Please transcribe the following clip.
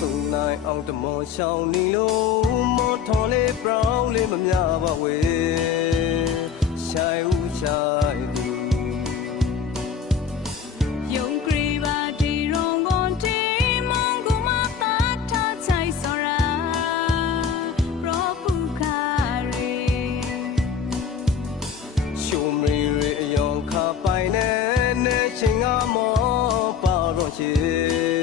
ဆုံနိုင်အောင်တမောရှောင်းနေလို့မောထော်လေးပရောင်းလေးမမြပါဝေရှိုင်ဦးချိုင်သူပိုင်နဲ့နဲ့ချင်းကမောပါတော့ချေ